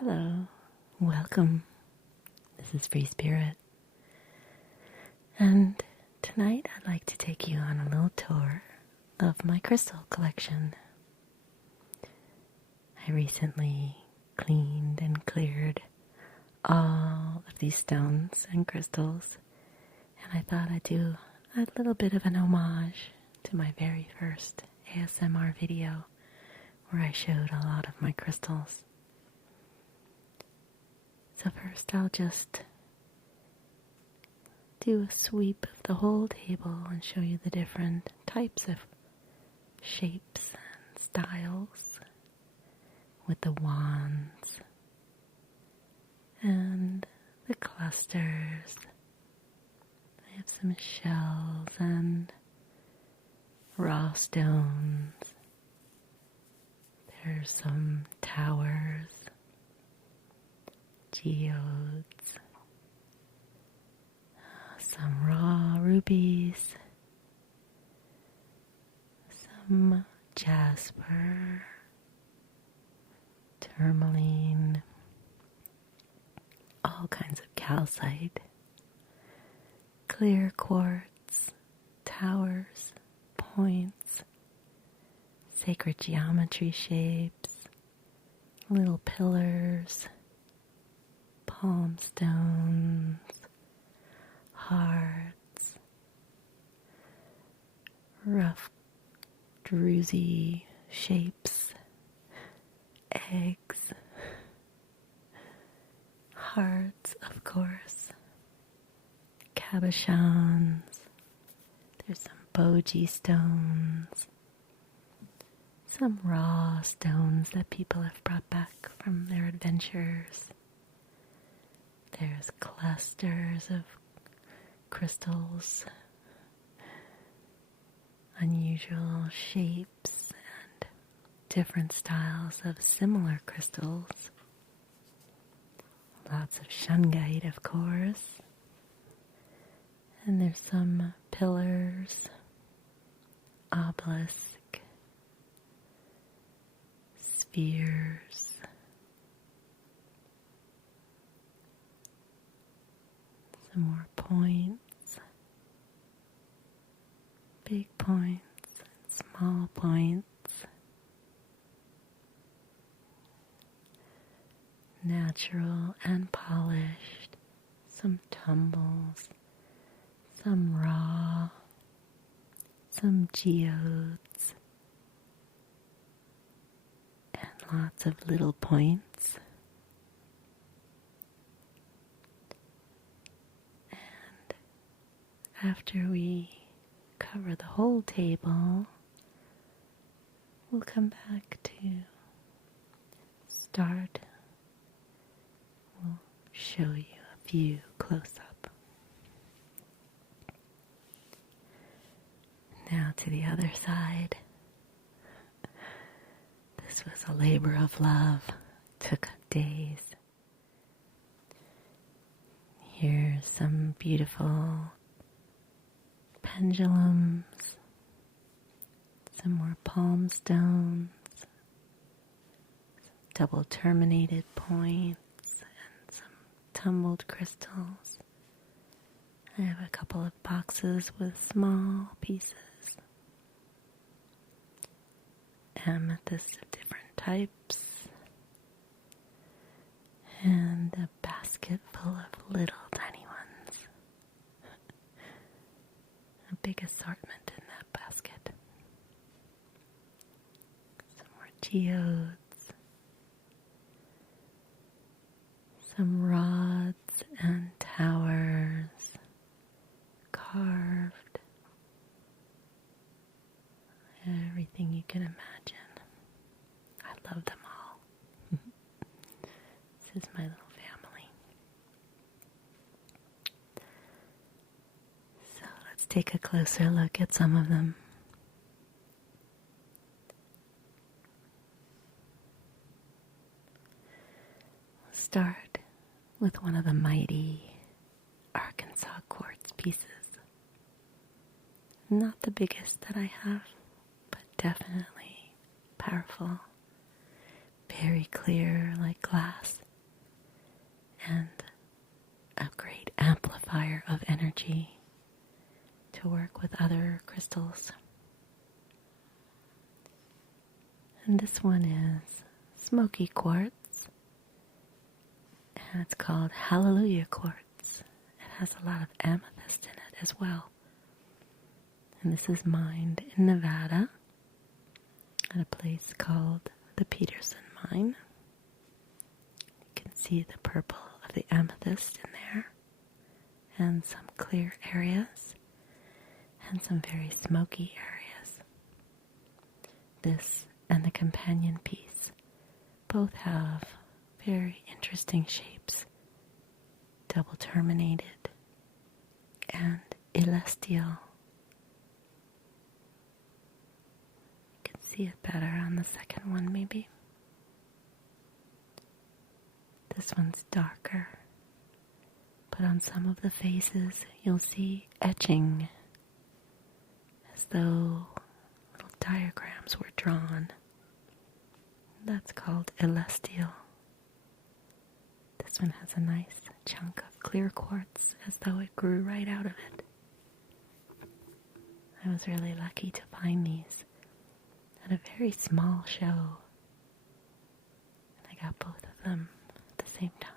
Hello, welcome. This is Free Spirit, and tonight I'd like to take you on a little tour of my crystal collection. I recently cleaned and cleared all of these stones and crystals, and I thought I'd do a little bit of an homage to my very first ASMR video where I showed a lot of my crystals. So first I'll just do a sweep of the whole table and show you the different types of shapes and styles with the wands and the clusters. I have some shells and raw stones. There's some towers, geodes, some raw rubies, some jasper, tourmaline, all kinds of calcite, clear quartz, towers, points, sacred geometry shapes, little pillars, palm stones, hearts, rough, druzy shapes, eggs, hearts, of course, cabochons, there's some boji stones, some raw stones that people have brought back from their adventures. There's clusters of crystals, unusual shapes, and different styles of similar crystals. Lots of shungite, of course. And there's some pillars, obelisk, spheres, some more points, big points, and small points, natural and polished, some tumbles, some raw, some geodes, and lots of little points. After we cover the whole table, we'll come back to start. We'll show you a few close-up. Now to the other side. This was a labor of love. Took days. Here's some beautiful pendulums, some more palm stones, some double terminated points, and some tumbled crystals. I have a couple of boxes with small pieces, amethysts of different types, and a basket full of little tiny ones. A big assortment in that basket. Some more geodes, some rods and towers, carved, everything you can imagine. I love them all. This is my little family. So let's take a closer look at some of them. We'll start with one of the mighty Arkansas quartz pieces. Not the biggest that I have, but definitely powerful. Very clear like glass. and a great amplifier of energy to work with other crystals. And this one is smoky quartz, and it's called Hallelujah Quartz. It has a lot of amethyst in it as well. And this is mined in Nevada at a place called the Peterson Mine. You can see the purple of the amethyst in there, and some clear areas, and some very smoky areas. This and the companion piece both have very interesting shapes, double terminated and celestial. You can see it better on the second one maybe. This one's darker, but on some of the faces you'll see etching as though little diagrams were drawn. That's called celestial. This one has a nice chunk of clear quartz as though it grew right out of it. I was really lucky to find these at a very small show. And I got both of them at the same time.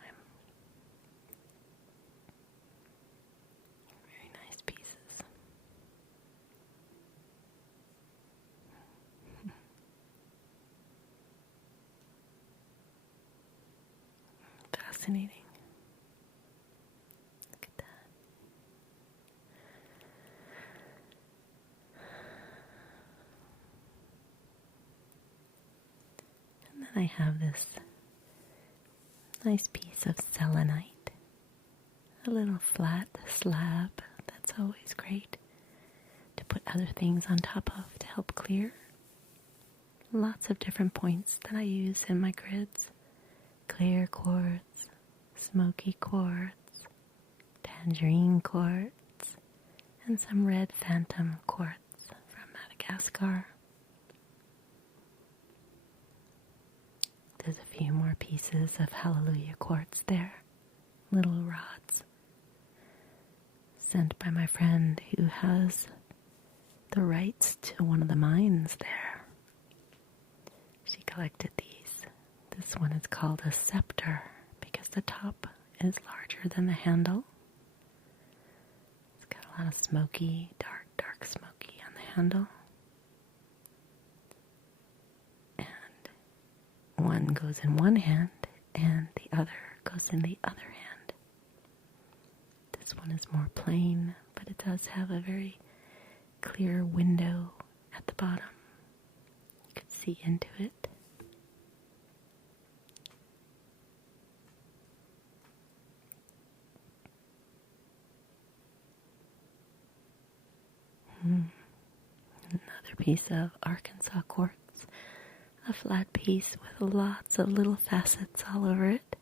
Very nice pieces. Fascinating. Look at that. And then I have this nice piece of selenite, a little flat slab that's always great to put other things on top of to help clear. Lots of different points that I use in my grids. Clear quartz, smoky quartz, tangerine quartz, and some red phantom quartz from Madagascar. There's a few more pieces of Hallelujah quartz there, little rods, sent by my friend who has the rights to one of the mines there. She collected these. This one is called a scepter because the top is larger than the handle. It's got a lot of smoky, dark smoky on the handle. And one goes in one hand and the other goes in the other hand. This one is more plain, but it does have a very clear window at the bottom. You can see into it. Another piece of Arkansas quartz, a flat piece with lots of little facets all over it.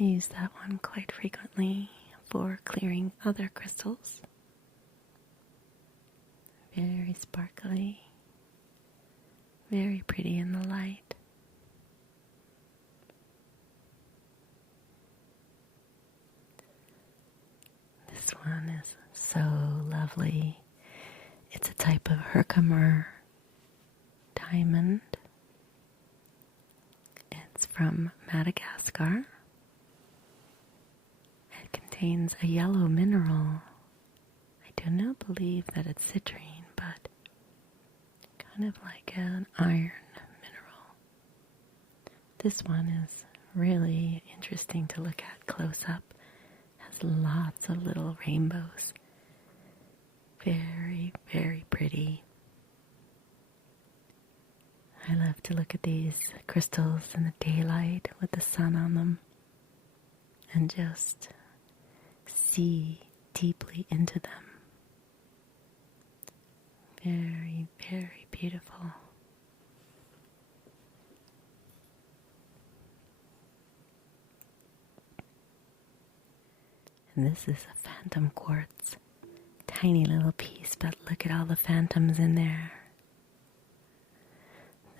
I use that one quite frequently for clearing other crystals. Very sparkly, very pretty in the light. This one is so lovely. It's a type of Herkimer diamond. It's from Madagascar. It contains a yellow mineral. I do not believe that it's citrine, but kind of like an iron mineral. This one is really interesting to look at close up. Has lots of little rainbows. Very, very pretty. I love to look at these crystals in the daylight with the sun on them and just see deeply into them. Very, very beautiful. And this is a phantom quartz. Tiny little piece, but look at all the phantoms in there.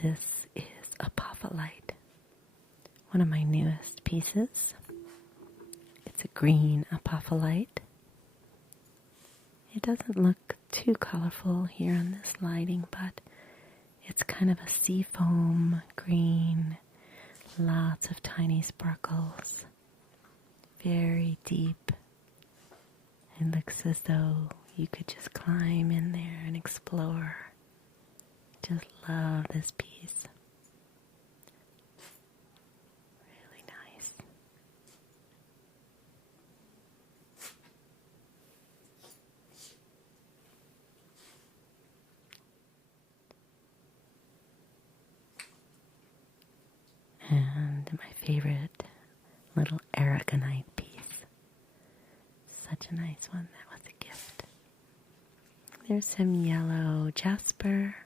This is apophyllite, one of my newest pieces. It's a green apophyllite. It doesn't look too colorful here on this lighting, but it's kind of a seafoam green, lots of tiny sparkles, very deep. It looks as though you could just climb in there and explore. Just love this piece. Really nice. And my favorite little aragonite piece. Such a nice one. That was a gift. There's some yellow jasper.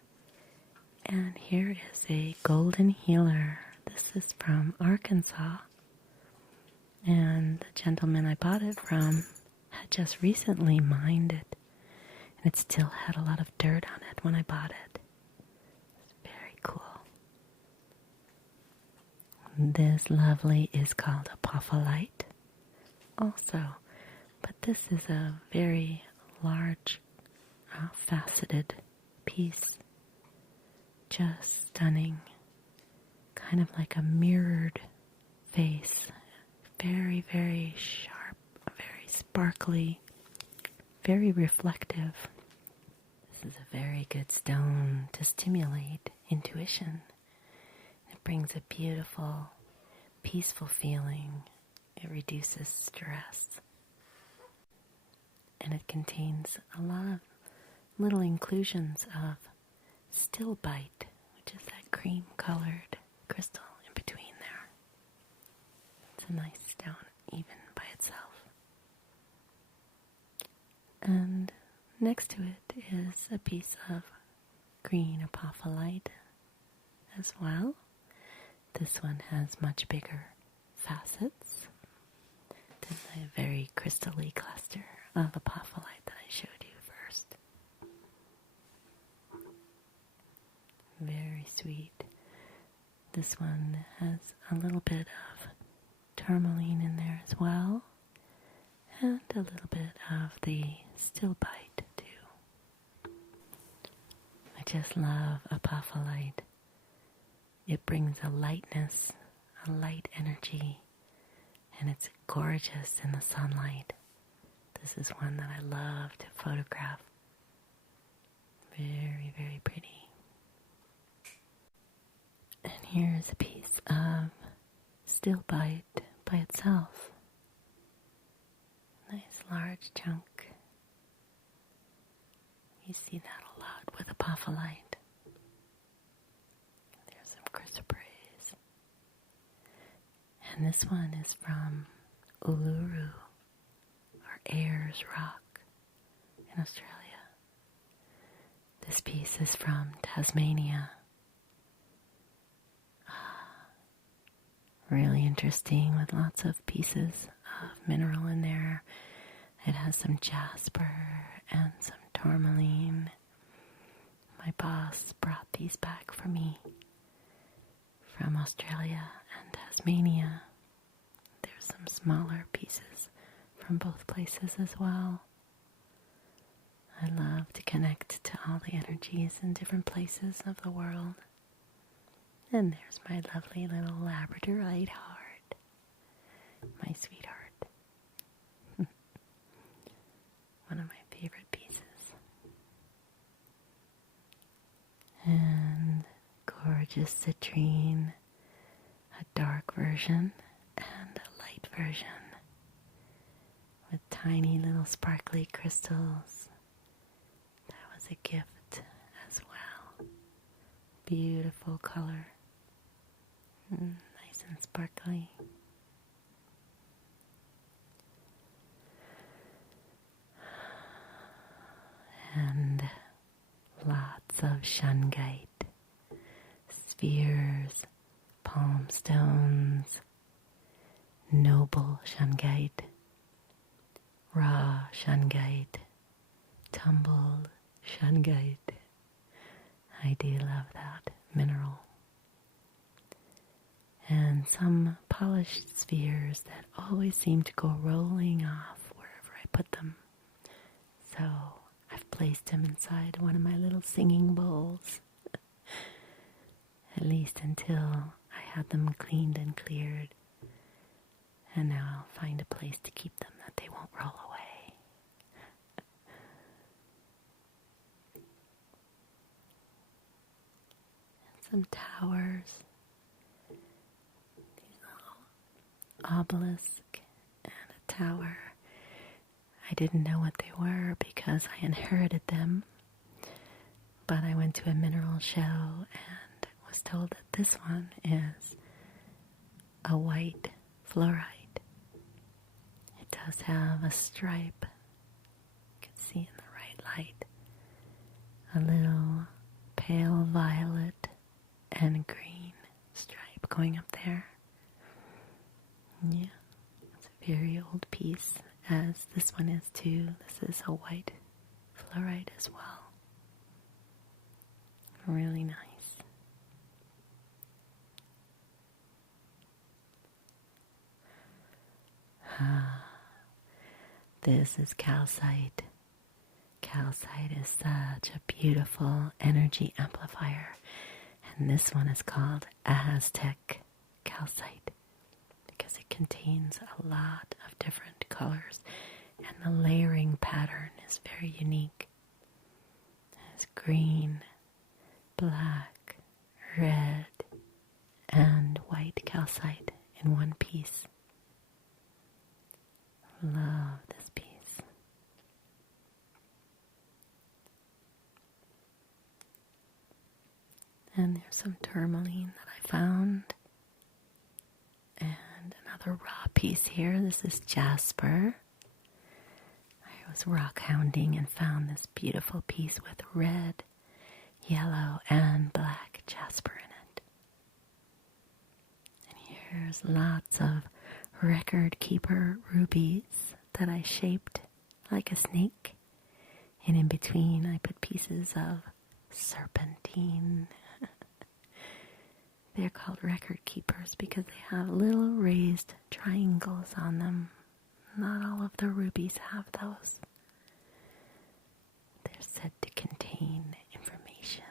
And here is a golden healer. This is from Arkansas. And the gentleman I bought it from had just recently mined it. And it still had a lot of dirt on it when I bought it. It's very cool. This lovely is called apophyllite also. But this is a very large, faceted piece. Just stunning. Kind of like a mirrored face. Very, very sharp, very sparkly, very reflective. This is a very good stone to stimulate intuition. It brings a beautiful, peaceful feeling. It reduces stress. And it contains a lot of little inclusions of stilbite, which is that cream-colored crystal in between there. It's a nice stone even by itself. And next to it is a piece of green apophyllite as well. This one has much bigger facets than the very crystal-y cluster of apophyllite that I showed you first. Very sweet. This one has a little bit of tourmaline in there as well, and a little bit of the stilbite too. I just love apophyllite. It brings a lightness, a light energy, and it's gorgeous in the sunlight. This is one that I love to photograph. Very, very pretty. And here's a piece of stilbite by itself. Nice large chunk. You see that a lot with apophyllite. There's some chrysoprase. And this one is from Uluru, or Ayers Rock in Australia. This piece is from Tasmania. Really interesting with lots of pieces of mineral in there. It has some jasper and some tourmaline. My boss brought these back for me from Australia and Tasmania. There's some smaller pieces from both places as well. I love to connect to all the energies in different places of the world. And there's my lovely little labradorite heart. My sweetheart. One of my favorite pieces. And gorgeous citrine. A dark version and a light version. With tiny little sparkly crystals. That was a gift as well. Beautiful color. Nice and sparkly. And lots of shungite, spheres, palm stones, noble shungite, raw shungite, tumbled shungite. I do love that mineral. and some polished spheres that always seem to go rolling off wherever I put them. So I've placed them inside one of my little singing bowls, at least until I had them cleaned and cleared. And now I'll find a place to keep them that they won't roll away. And some towers. Obelisk and a tower. I didn't know what they were because I inherited them, but I went to a mineral show and was told that this one is a white fluorite. It does have a stripe, you can see in the right light, a little pale violet and green stripe going up there. Yeah, it's a very old piece, as this one is too. This is a white fluorite as well. Really nice. This is calcite. Calcite is such a beautiful energy amplifier, and this one is called Aztec calcite, because it contains a lot of different colors and the layering pattern is very unique. It's green, black, red, and white calcite in one piece. Love this piece. And there's some tourmaline that I found. And another raw piece here. This is jasper. I was rock hounding and found this beautiful piece with red, yellow, and black jasper in it. And here's lots of record keeper rubies that I shaped like a snake. And in between I put pieces of serpentine. They're called record keepers because they have little raised triangles on them. Not all of the rubies have those. They're said to contain information.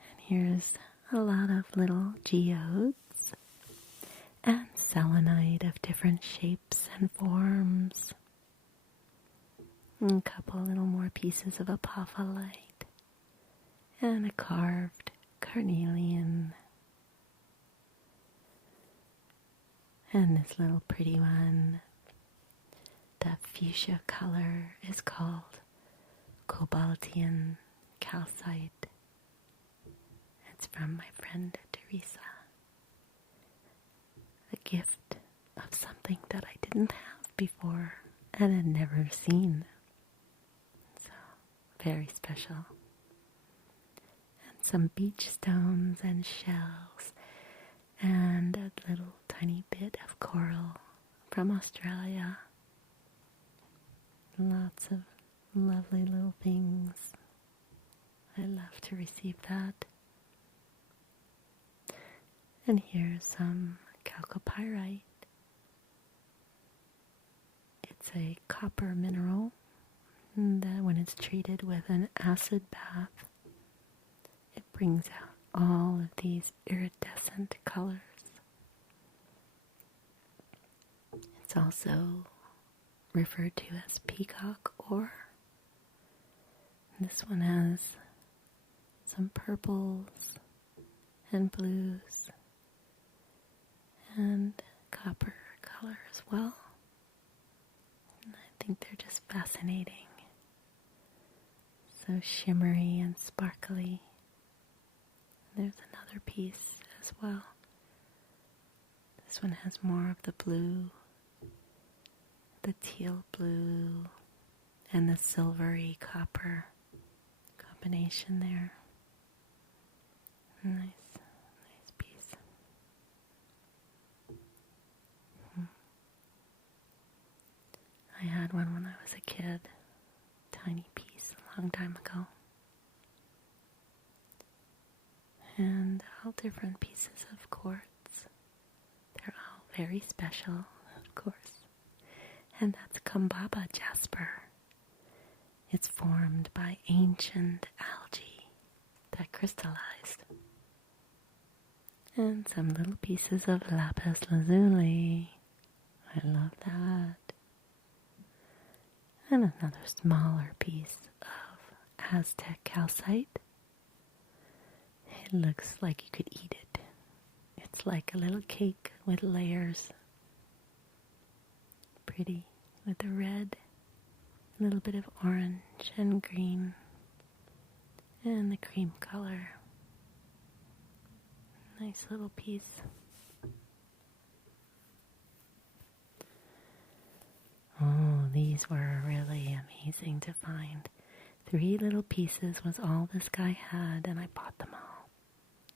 And here's a lot of little geodes and selenite of different shapes and forms. And a couple little more pieces of apophyllite and a carved carnelian. And this little pretty one, the fuchsia color, is called cobaltian calcite. It's from my friend Teresa. A gift of something that I didn't have before and had never seen. So, very special. And some beach stones and shells and a little tiny bit of coral from Australia. Lots of lovely little things. I love to receive that. And here's some chalcopyrite. It's a copper mineral that when it's treated with an acid bath, it brings out all of these iridescent colors. It's also referred to as peacock ore. This one has some purples and blues and copper color as well. And I think they're just fascinating. So shimmery and sparkly. There's another piece as well. This one has more of the blue, the teal blue, and the silvery copper combination there. Nice piece. I had one when I was a kid. Tiny piece a long time ago. and all different pieces of quartz. They're all very special, of course. And that's Kambaba jasper. It's formed by ancient algae that crystallized. And some little pieces of lapis lazuli. I love that. And another smaller piece of Aztec calcite. It looks like you could eat it. It's like a little cake with layers. Pretty with the red, a little bit of orange and green, and the cream color. Nice little piece. Oh, these were really amazing to find. 3 little pieces was all this guy had, and I bought them all.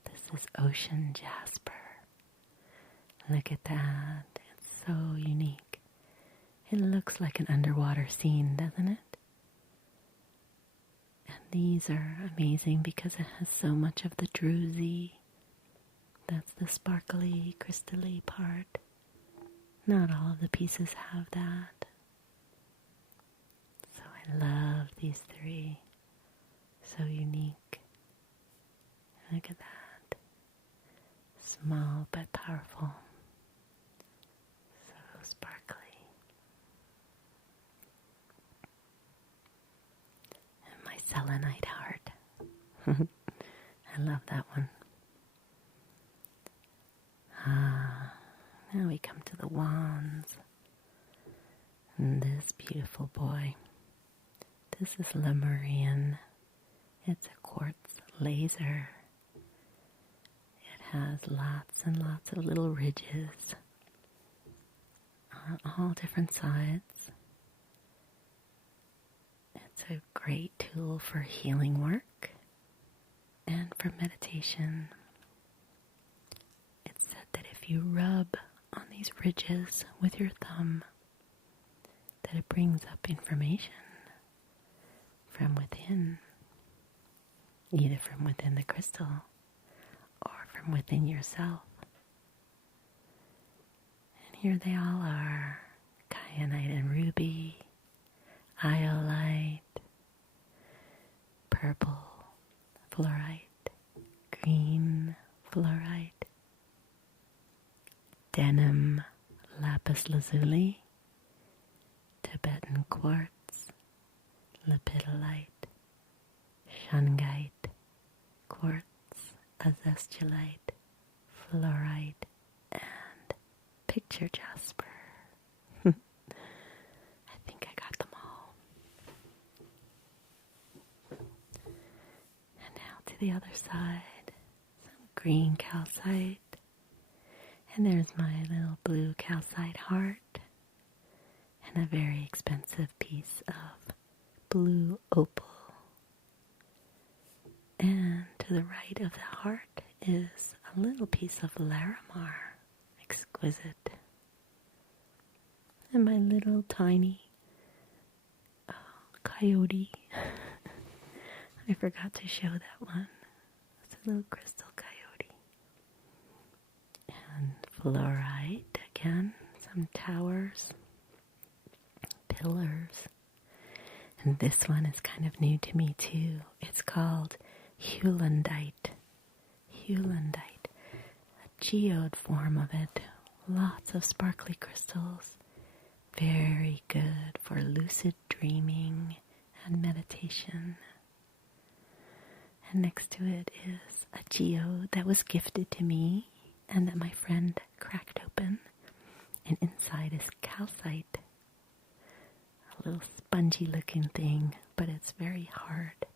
This is ocean jasper. Look at that. It's so unique. It looks like an underwater scene, doesn't it? And these are amazing because it has so much of the druzy. That's the sparkly, crystally part. Not all of the pieces have that. So I love these 3. So unique. Look at that. Small but powerful. So sparkly. And my selenite heart. I love that one. Now we come to the wands. And this beautiful boy. This is Lemurian. It's a quartz laser. It has lots and lots of little ridges on all different sides. It's a great tool for healing work and for meditation. It's said that if you rub on these ridges with your thumb, that it brings up information from within, either from within the crystal or from within yourself. And here they all are: kyanite and ruby, iolite, purple fluorite, green fluorite, denim lapis lazuli, Tibetan quartz, lepidolite, shungite, quartz, azestulite, fluorite, and picture jasper. I think I got them all. And now to the other side, some green calcite. And there's my little blue calcite heart. And a very expensive piece of blue opal. And to the right of the heart is a little piece of Larimar. Exquisite. And my little tiny coyote. I forgot to show that one. It's a little crystal coyote. And fluorite again. Some towers. Pillars. And this one is kind of new to me too. It's called Hewlandite. Hewlandite. A geode form of it. Lots of sparkly crystals. Very good for lucid dreaming and meditation. And next to it is a geode that was gifted to me and that my friend cracked open. And inside is calcite. A little spongy looking thing, but it's very hard.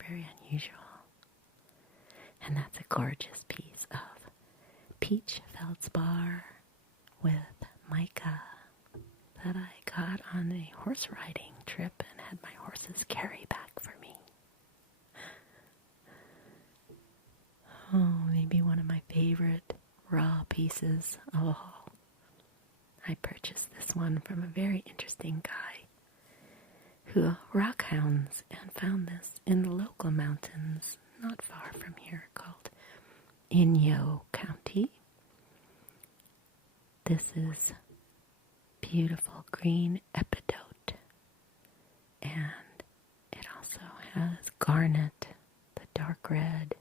Very unusual. And that's a gorgeous piece of peach feldspar with mica that I got on a horse riding trip and had my horses carry back for me. Oh, maybe one of my favorite raw pieces of all. I purchased this one from a very interesting guy who rock hounds and found this in the local mountains not far from here called Inyo County. This is beautiful green epidote, and it also has garnet, the dark red,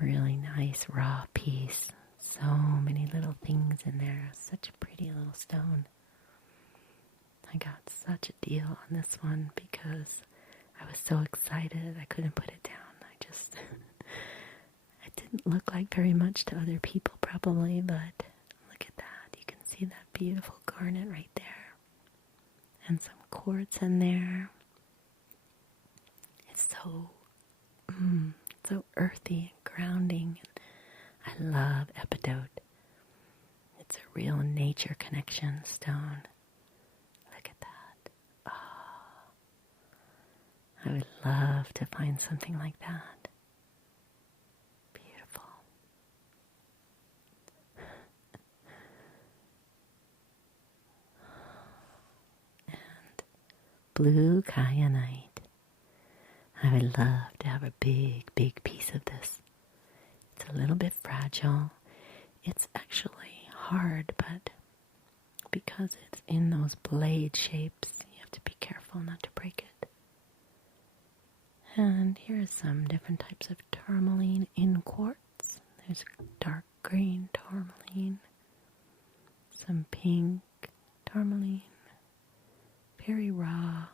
really nice raw piece. So many little things in there. Such a pretty little stone. I got such a deal on this one because I was so excited I couldn't put it down. It didn't look like very much to other people probably, but look at that. You can see that beautiful garnet right there. And some quartz in there. It's so earthy and grounding. I love epidote. It's a real nature connection stone. Look at that. Oh, I would love to find something like that. Beautiful. And blue kyanite. I would love to have a big, big piece of this. It's a little bit fragile. It's actually hard, but because it's in those blade shapes, you have to be careful not to break it. And here's some different types of tourmaline in quartz. There's dark green tourmaline, some pink tourmaline, very raw.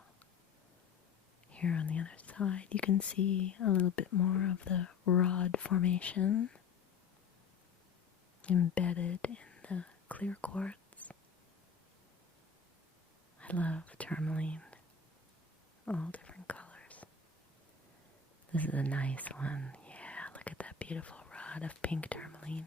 Here on the other side, you can see a little bit more of the rod formation embedded in the clear quartz. I love tourmaline, all different colors. This is a nice one. Yeah, look at that beautiful rod of pink tourmaline.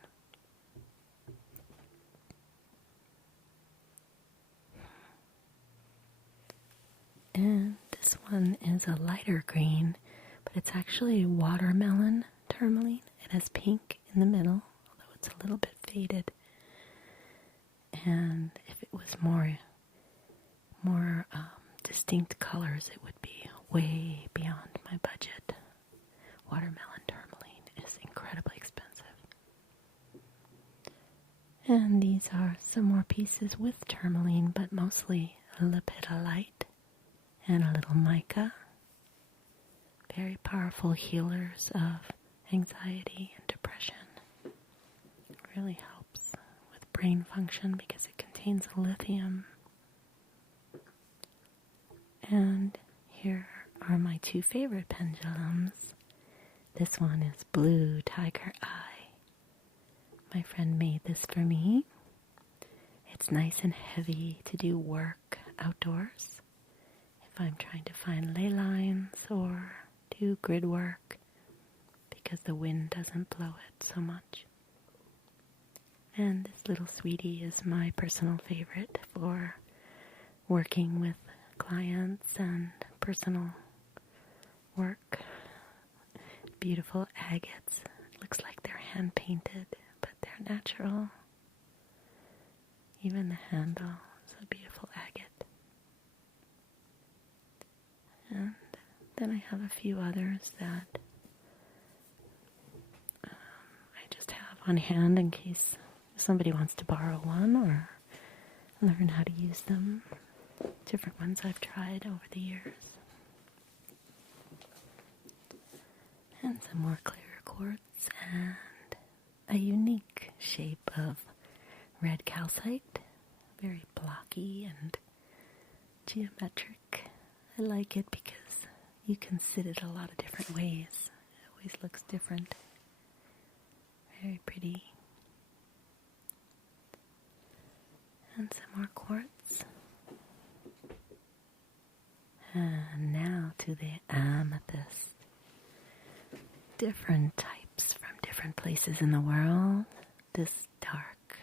And this one is a lighter green, but it's actually watermelon tourmaline. It has pink in the middle, although it's a little bit faded. And if it was more distinct colors, it would be way beyond my budget. Watermelon tourmaline is incredibly expensive. And these are some more pieces with tourmaline, but mostly lepidolite and a little mica. Very powerful healers of anxiety and depression. It really helps with brain function because it contains lithium. And here are my two favorite pendulums. This one is blue tiger eye. My friend made this for me. It's nice and heavy to do work outdoors. If I'm trying to find ley lines or do grid work, because the wind doesn't blow it so much. And this little sweetie is my personal favorite for working with clients and personal work. Beautiful agates. It looks like they're hand painted, but they're natural. Even the handle is a beautiful agate. And then I have a few others that I just have on hand in case somebody wants to borrow one or learn how to use them. Different ones I've tried over the years. And some more clear quartz and a unique shape of red calcite. Very blocky and geometric. I like it because you can sit it a lot of different ways. It always looks different. Very pretty. And some more quartz. And now to the amethyst. Different types from different places in the world. This dark,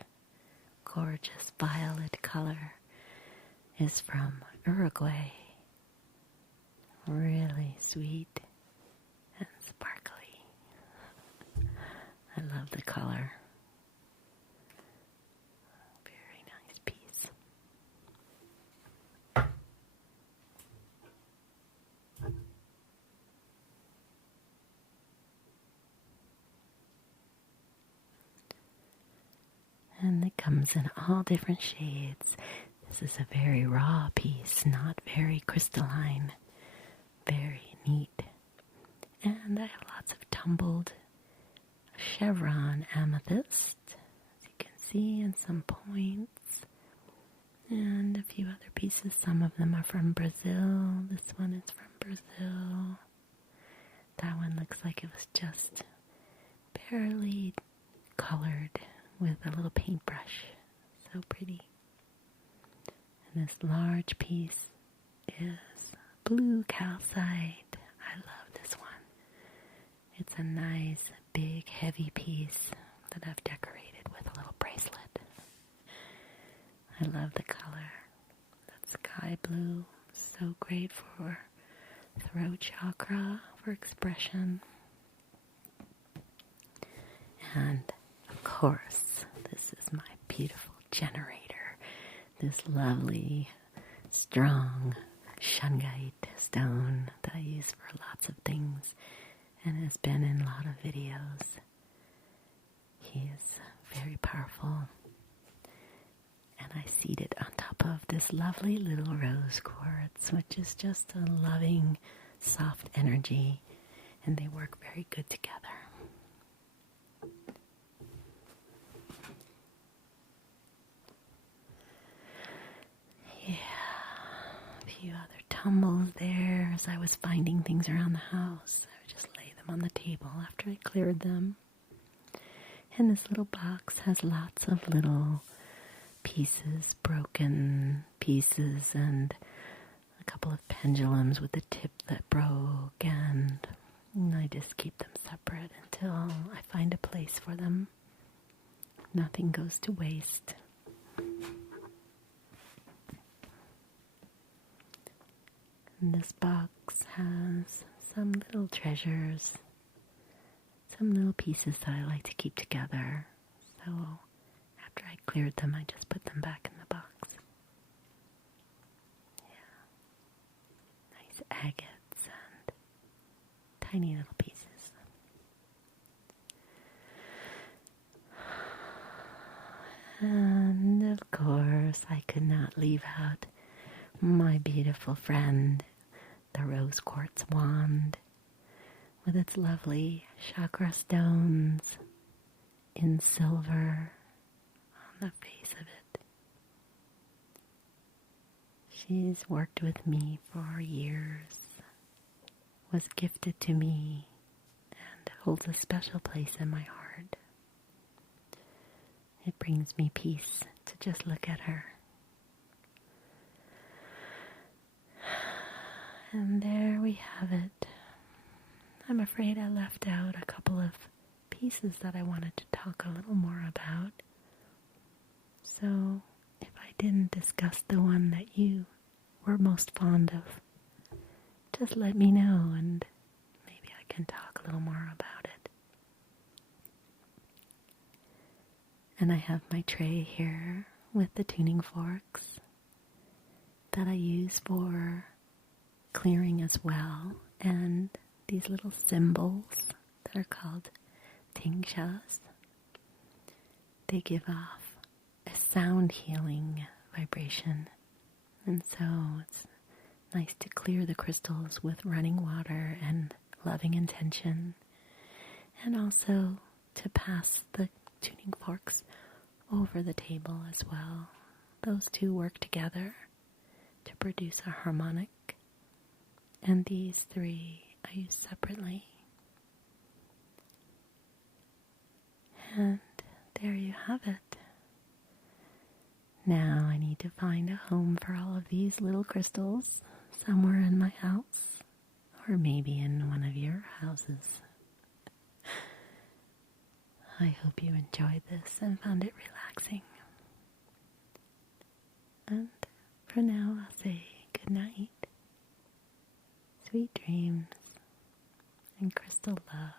gorgeous violet color is from Uruguay. Really sweet and sparkly. I love the color. Very nice piece. it comes in all different shades. This is a very raw piece, not very crystalline. Very neat. And I have lots of tumbled chevron amethyst, as you can see, and some points. And a few other pieces. Some of them are from Brazil. This one is from Brazil. That one looks like it was just barely colored with a little paintbrush. So pretty. And this large piece is blue calcite. I love this one. It's a nice, big, heavy piece that I've decorated with a little bracelet. I love the color. That sky blue, so great for throat chakra, for expression. And of course, this is my beautiful generator. This lovely, strong shungite stone that I use for lots of things and has been in a lot of videos. He is very powerful. And I seed it on top of this lovely little rose quartz, which is just a loving, soft energy, and they work very good together. Yeah, a few other tumbles there as I was finding things around the house. I would just lay them on the table after I cleared them. And this little box has lots of little pieces, broken pieces, and a couple of pendulums with the tip that broke, and I just keep them separate until I find a place for them. Nothing goes to waste. And this box has some little treasures, some little pieces that I like to keep together. So after I cleared them, I just put them back in the box. Yeah. Nice agates and tiny little pieces. And of course, I could not leave out my beautiful friend, the rose quartz wand, with its lovely chakra stones in silver on the face of it. She's worked with me for years, was gifted to me, and holds a special place in my heart. It brings me peace to just look at her. And there we have it. I'm afraid I left out a couple of pieces that I wanted to talk a little more about. So if I didn't discuss the one that you were most fond of, just let me know and maybe I can talk a little more about it. And I have my tray here with the tuning forks that I use for clearing as well, and these little cymbals that are called tingles. They give off a sound healing vibration, and so it's nice to clear the crystals with running water and loving intention, and also to pass the tuning forks over the table as well. Those two work together to produce a harmonic, and these three I use separately. And there you have it. Now I need to find a home for all of these little crystals somewhere in my house, or maybe in one of your houses. I hope you enjoyed this and found it relaxing. And for now, I'll say good night, sweet dreams, and crystal love.